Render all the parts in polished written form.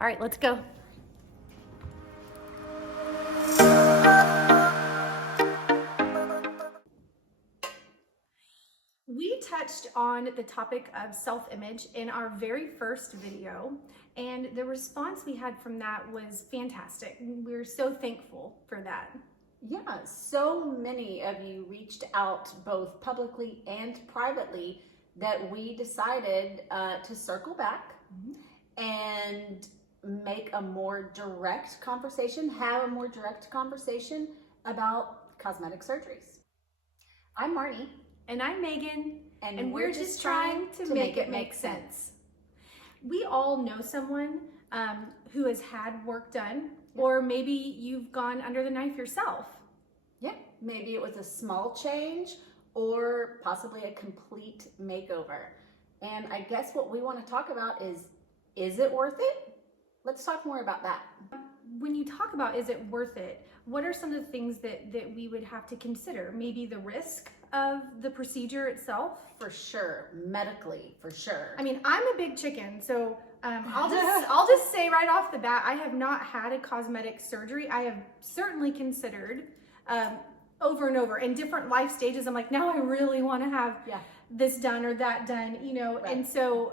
All right, let's go. We touched on the topic of self-image in our very first video, and the response we had from that was fantastic. We're so thankful for that. Yeah, so many of you reached out both publicly and privately that we decided to circle back and make a more direct conversation, have a more direct conversation about cosmetic surgeries. I'm Marnie. And I'm Megan, and we're just trying to make it make sense. We all know someone who has had work done, or maybe you've gone under the knife yourself. Yeah, maybe it was a small change or possibly a complete makeover. And I guess what we want to talk about is it worth it? Let's talk more about that. When you talk about is it worth it, what are some of the things that we would have to consider? Maybe the risk of the procedure itself? For sure, medically, for sure. I mean, I'm a big chicken, so I'll just say right off the bat, I have not had a cosmetic surgery. I have certainly considered over and over in different life stages. I'm like, now I really want to have this done or that done, you know. Right. And so,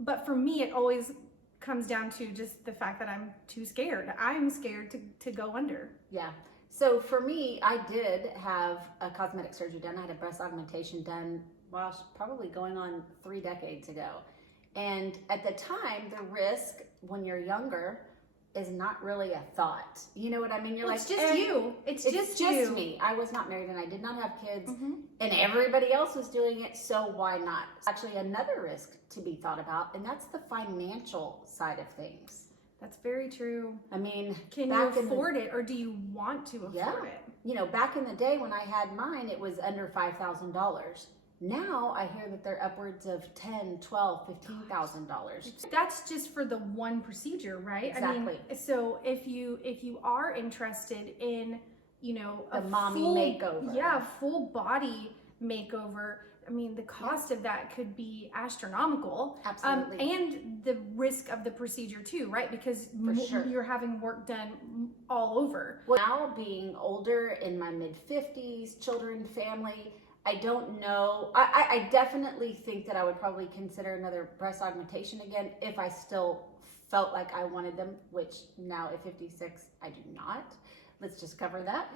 but for me, it always comes down to just the fact that I'm too scared. I'm scared to go under. Yeah. So for me, I did have a cosmetic surgery done. I had a breast augmentation done, probably going on 3 decades ago. And at the time, the risk when you're younger is not really a thought. You know what I mean? You're It's like, just you. It's just you. me. I was not married and I did not have kids, and everybody else was doing it, so why not? Actually, another risk to be thought about, and that's the financial side of things. That's very true. I mean, can you afford it, or do you want to afford it? You know, back in the day when I had mine, it was under $5,000. Now I hear that they're upwards of $10,000, $12,000, $15,000. That's just for the one procedure, right? Exactly. I mean, so if you are interested in, you know, the mommy makeover. Yeah, full body makeover. I mean, the cost of that could be astronomical. Absolutely. And the risk of the procedure too, right? Because you're having work done all over. Well, now being older, in my mid-50s, children, family, I don't know. I definitely think that I would probably consider another breast augmentation again if I still felt like I wanted them, which now at 56, I do not. Let's just cover that.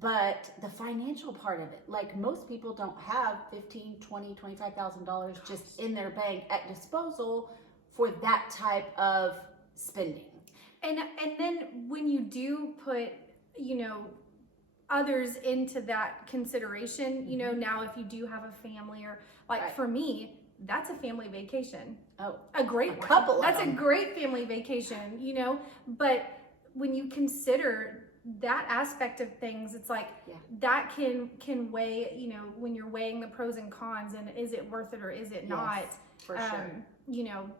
But the financial part of it, like most people don't have $15,000, $20,000, $25,000 just in their bank at disposal for that type of spending. And then when you do put, you know, others into that consideration, you know, now if you do have a family or like for me, that's a family vacation. Oh, a great one. Couple. That's a great family vacation, you know, but when you consider that aspect of things, it's like that can weigh, you know, when you're weighing the pros and cons and is it worth it or is it not? For sure. You know,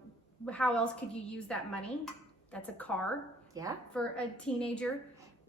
how else could you use that money? That's a car. Yeah. For a teenager.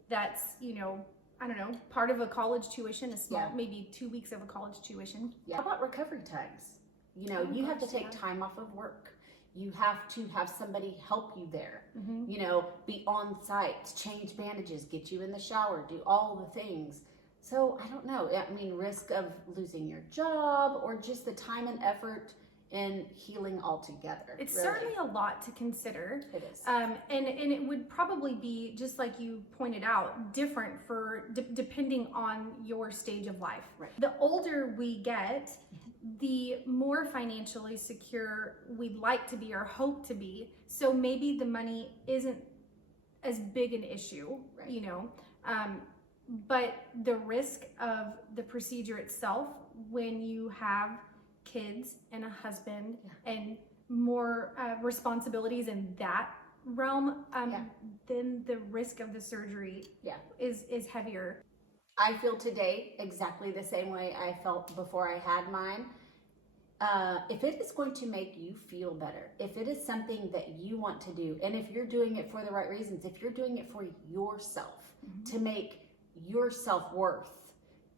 That's, you know, I don't know, part of a college tuition, a small, maybe 2 weeks of a college tuition. Yeah. How about recovery times? You know, you have to take time off of work. You have to have somebody help you there, you know, be on site, change bandages, get you in the shower, do all the things. So I don't know. I mean, risk of losing your job or just the time and effort in healing altogether. It's certainly a lot to consider. It is. And it would probably be, just like you pointed out, different for depending on your stage of life. Right. The older we get, the more financially secure we'd like to be or hope to be. So maybe the money isn't as big an issue, you know, but the risk of the procedure itself, when you have kids and a husband and more responsibilities in that realm, then the risk of the surgery is heavier. I feel today exactly the same way I felt before I had mine. If it is going to make you feel better, if it is something that you want to do, and if you're doing it for the right reasons, if you're doing it for yourself, to make your self-worth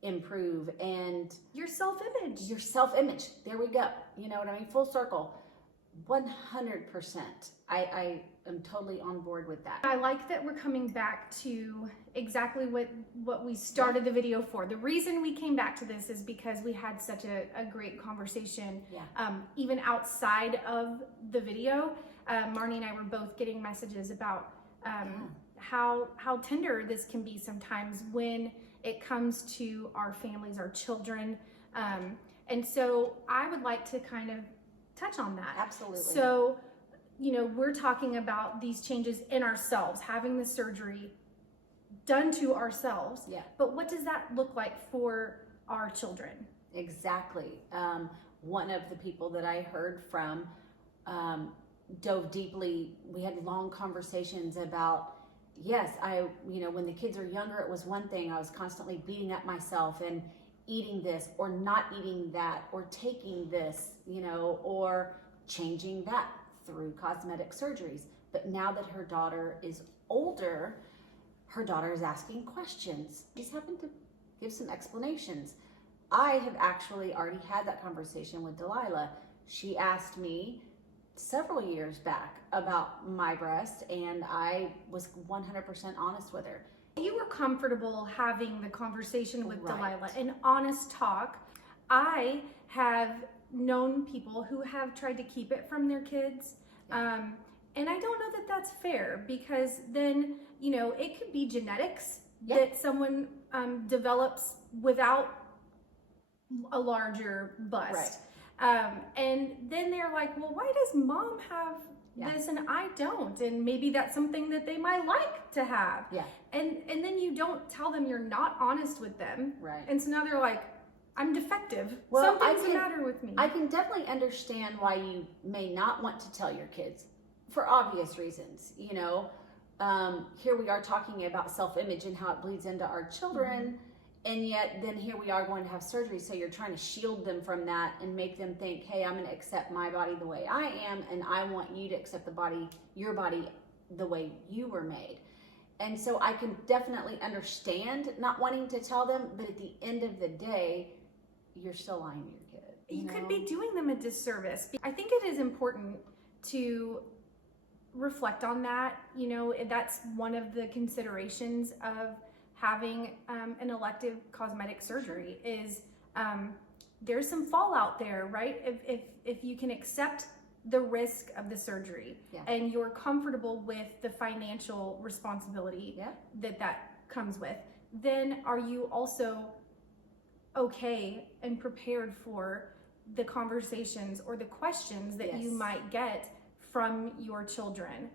improve and your self-image, there we go, you know what I mean, full circle, 100%. I am totally on board with that. I like that we're coming back to exactly what we started the video for. The reason we came back to this is because we had such a great conversation, even outside of the video. Marnie and I were both getting messages about how tender this can be sometimes when it comes to our families, our children. And so I would like to kind of touch on that. Absolutely. So, we're talking about these changes in ourselves, having the surgery done to ourselves. Yeah. But what does that look like for our children? Exactly. One of the people that I heard from dove deeply. We had long conversations about, yes, when the kids are younger, it was one thing. I was constantly beating up myself and eating this or not eating that or taking this, or changing that through cosmetic surgeries. But now that her daughter is older, her daughter is asking questions. She's having to give some explanations. I have actually already had that conversation with Delilah. She asked me several years back about my breast, and I was 100% honest with her. You were comfortable having the conversation with Right. Delilah, an honest talk. I have known people who have tried to keep it from their kids. And I don't know that that's fair, because then, it could be genetics that someone develops without a larger bust. Right. And then they're like, well, why does mom have this and I don't? And maybe that's something that they might like to have. Yeah. And then you don't tell them, you're not honest with them. Right. And so now they're like, I'm defective. Well, Something's the matter with me. I can definitely understand why you may not want to tell your kids for obvious reasons. Here we are talking about self-image and how it bleeds into our children. And yet then here we are going to have surgery. So you're trying to shield them from that and make them think, hey, I'm going to accept my body the way I am. And I want you to accept your body the way you were made. And so I can definitely understand not wanting to tell them, but at the end of the day, you're still lying to your kid. You could be doing them a disservice. I think it is important to reflect on that. That's one of the considerations of having an elective cosmetic surgery is there's some fallout there, right? If you can accept the risk of the surgery and you're comfortable with the financial responsibility that comes with, then are you also okay and prepared for the conversations or the questions that you might get from your children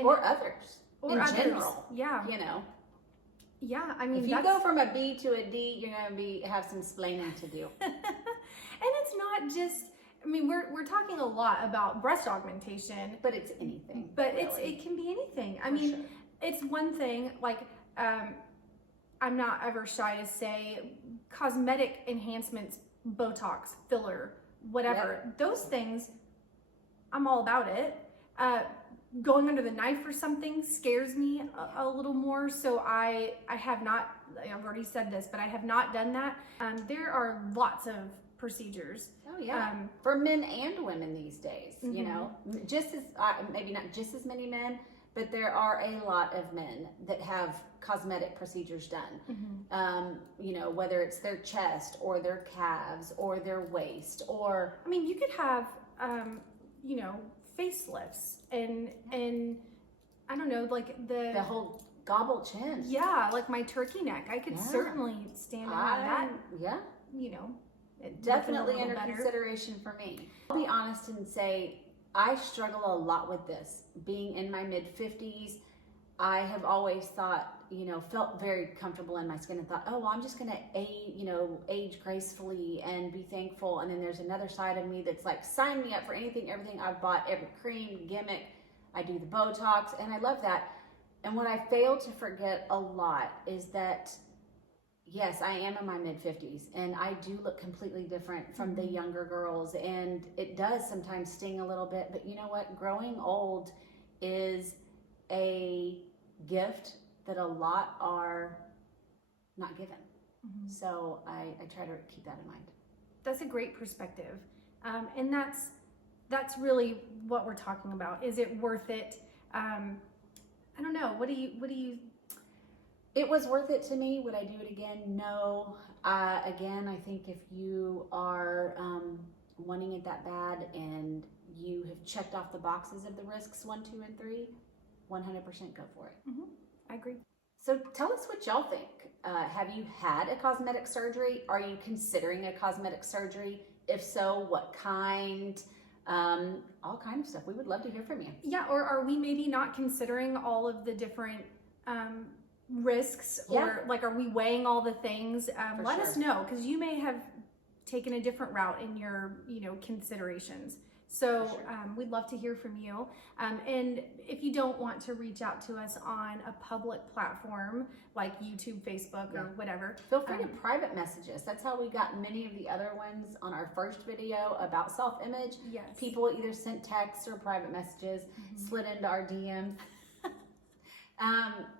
or others in others. general. Yeah. Yeah, I mean, if you go from a B to a D, you're going to have some splaining to do. And it's not just, we're talking a lot about breast augmentation, but it's anything. But really. it can be anything. Sure. It's one thing, like, I'm not ever shy to say cosmetic enhancements, Botox, filler, whatever, those things, I'm all about it. Going under the knife or something scares me a little more. So I have not, I've already said this, but I have not done that. There are lots of procedures. Oh yeah. For men and women these days, just as, maybe not just as many men, but there are a lot of men that have cosmetic procedures done. Whether it's their chest or their calves or their waist or. You could have, facelifts and I don't know, like the whole gobble chin. Yeah, like my turkey neck. I could certainly stand behind that. Yeah. Definitely under consideration for me. I'll be honest and say I struggle a lot with this. Being in my mid-50s, I have always thought, felt very comfortable in my skin and thought, oh, well, I'm just going to age gracefully and be thankful. And then there's another side of me that's like, sign me up for anything, everything. I've bought every cream, gimmick. I do the Botox, and I love that. And what I fail to forget a lot is that, yes, I am in my mid-50s, and I do look completely different from the younger girls, and it does sometimes sting a little bit. But you know what? Growing old is a gift that a lot are not given. So I try to keep that in mind. That's a great perspective. And that's that's really what we're talking about. Is it worth it? I don't know. What do you? It was worth it to me. Would I do it again? No. Again, I think if you are wanting it that bad and you have checked off the boxes of the risks 1, 2, and 3, 100% go for it. I agree. So tell us what y'all think. Have you had a cosmetic surgery? Are you considering a cosmetic surgery? If so, what kind? All kind of stuff. We would love to hear from you. Yeah, or are we maybe not considering all of the different risks, or like, are we weighing all the things? Let us know, because you may have taken a different route in your, considerations. So we'd love to hear from you. And if you don't want to reach out to us on a public platform like YouTube, Facebook, or whatever, feel free to private message us. That's how we got many of the other ones on our first video about self-image. Yes. People either sent texts or private messages, slid into our DMs.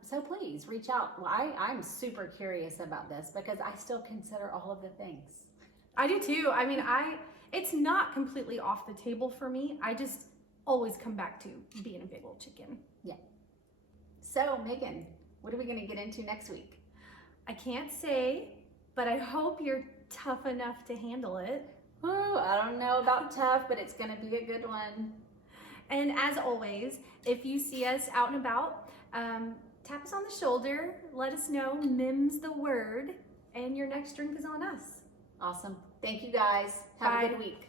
So please reach out. Well, I'm super curious about this because I still consider all of the things. I do too. I mean, it's not completely off the table for me. I just always come back to being a big old chicken. Yeah. So Megan, what are we going to get into next week? I can't say, but I hope you're tough enough to handle it. Oh, I don't know about tough, but it's going to be a good one. And as always, if you see us out and about, tap us on the shoulder, let us know, Mim's the word, and your next drink is on us. Awesome. Thank you guys. Have Bye. a good week.